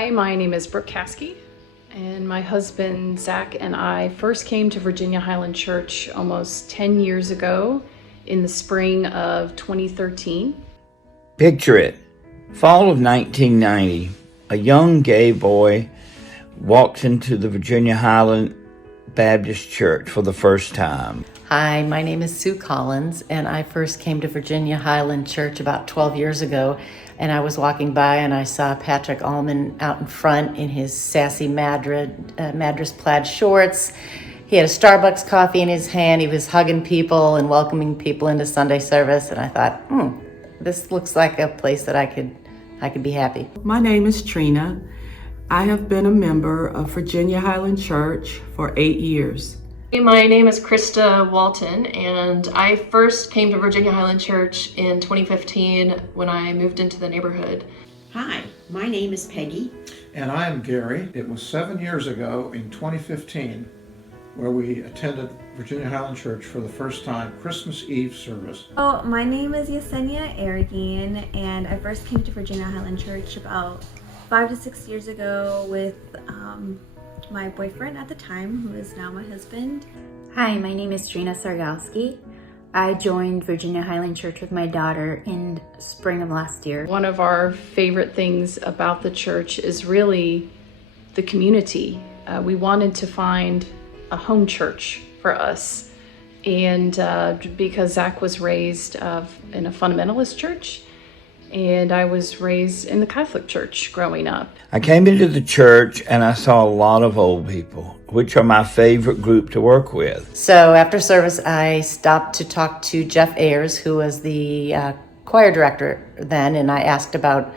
Hi, my name is Brooke Caskey, and my husband Zach and I first came to Virginia Highland Church almost 10 years ago in the spring of 2013. Picture it. Fall of 1990, a young gay boy walks into the Virginia Highland Baptist Church for the first time. Hi, my name is Sue Collins, and I first came to Virginia Highland Church about 12 years ago, and I was walking by and I saw Patrick Allman out in front in his sassy Madras plaid shorts. He had a Starbucks coffee in his hand. He was hugging people and welcoming people into Sunday service, and I thought, this looks like a place that I could be happy. My name is Trina. I have been a member of Virginia Highland Church for 8 years. My name is Krista Walton, and I first came to Virginia Highland Church in 2015 when I moved into the neighborhood. Hi, my name is Peggy. And I am Gary. It was 7 years ago in 2015 where we attended Virginia Highland Church for the first time, Christmas Eve service. Oh, my name is Yesenia Aragian, and I first came to Virginia Highland Church about 5 to 6 years ago with my boyfriend at the time, who is now my husband. Hi, my name is Trina Sargalski. I joined Virginia Highland Church with my daughter in spring of last year. One of our favorite things about the church is really the community. We wanted to find a home church for us, and because Zach was raised in a fundamentalist church, and I was raised in the Catholic Church growing up. I came into the church and I saw a lot of old people, which are my favorite group to work with. So after service, I stopped to talk to Jeff Ayers, who was the choir director then, and I asked about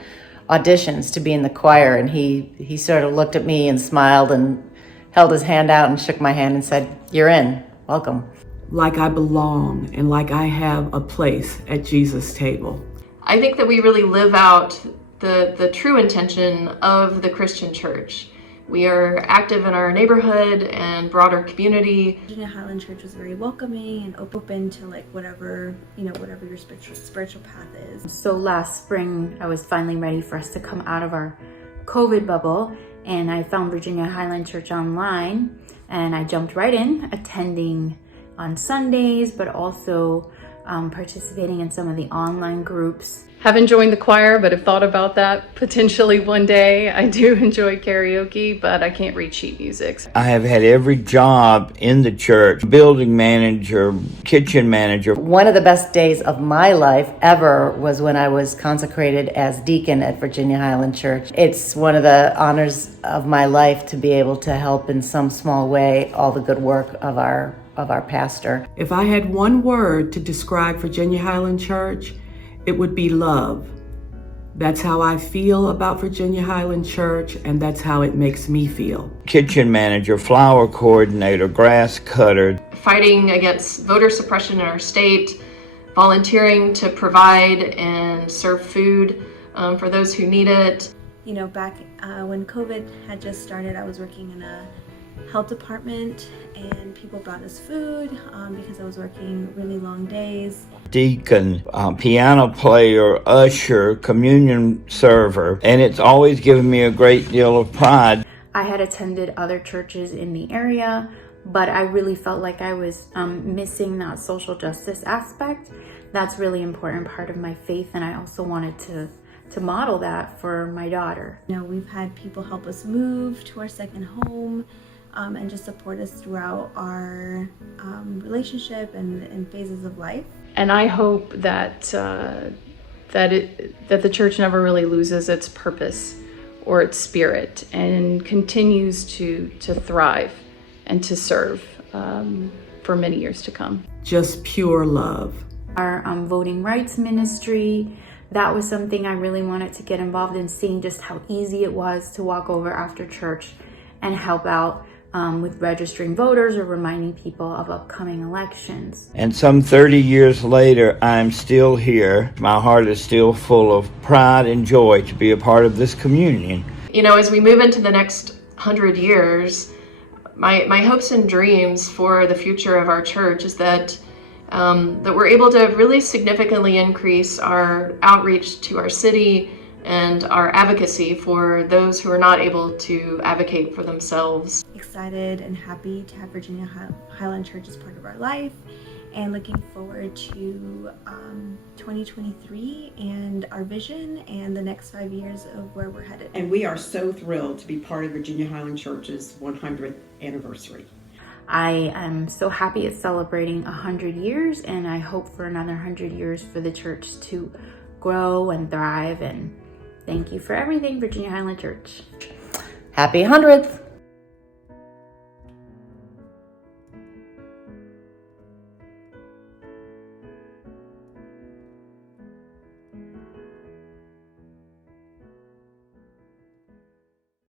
auditions to be in the choir, and he sort of looked at me and smiled and held his hand out and shook my hand and said, "You're in, welcome." Like I belong and like I have a place at Jesus' table. I think that we really live out the true intention of the Christian church. We are active in our neighborhood and broader community. Virginia Highland Church was very welcoming and open to whatever your spiritual path is. So last spring, I was finally ready for us to come out of our COVID bubble, and I found Virginia Highland Church online, and I jumped right in, attending on Sundays, but also participating in some of the online groups. Haven't joined the choir, but have thought about that potentially one day. I do enjoy karaoke, but I can't read sheet music. I have had every job in the church: building manager, kitchen manager. One of the best days of my life ever was when I was consecrated as deacon at Virginia Highland Church. It's one of the honors of my life to be able to help in some small way all the good work of our pastor. If I had one word to describe Virginia Highland Church, it would be love. That's how I feel about Virginia Highland Church, and that's how it makes me feel. Kitchen manager, flower coordinator, grass cutter. Fighting against voter suppression in our state, volunteering to provide and serve food for those who need it. You know, back when COVID had just started, I was working in a health department, and people brought us food because I was working really long days. Deacon, piano player, usher, communion server, and it's always given me a great deal of pride. I had attended other churches in the area, but I really felt like I was missing that social justice aspect. That's really important part of my faith, and I also wanted to model that for my daughter. You know, we've had people help us move to our second home, and just support us throughout our relationship and phases of life. And I hope that the church never really loses its purpose or its spirit, and continues to thrive and to serve for many years to come. Just pure love. Our voting rights ministry, that was something I really wanted to get involved in, seeing just how easy it was to walk over after church and help out with registering voters or reminding people of upcoming elections. And some 30 years later, I'm still here. My heart is still full of pride and joy to be a part of this communion. You know, as we move into the next 100 years, my hopes and dreams for the future of our church is that we're able to really significantly increase our outreach to our city, and our advocacy for those who are not able to advocate for themselves. Excited and happy to have Virginia Highland Church as part of our life, and looking forward to 2023 and our vision and the next 5 years of where we're headed. And we are so thrilled to be part of Virginia Highland Church's 100th anniversary. I am so happy it's celebrating 100 years, and I hope for another 100 years for the church to grow and thrive. And thank you for everything, Virginia Highland Church. Happy 100th!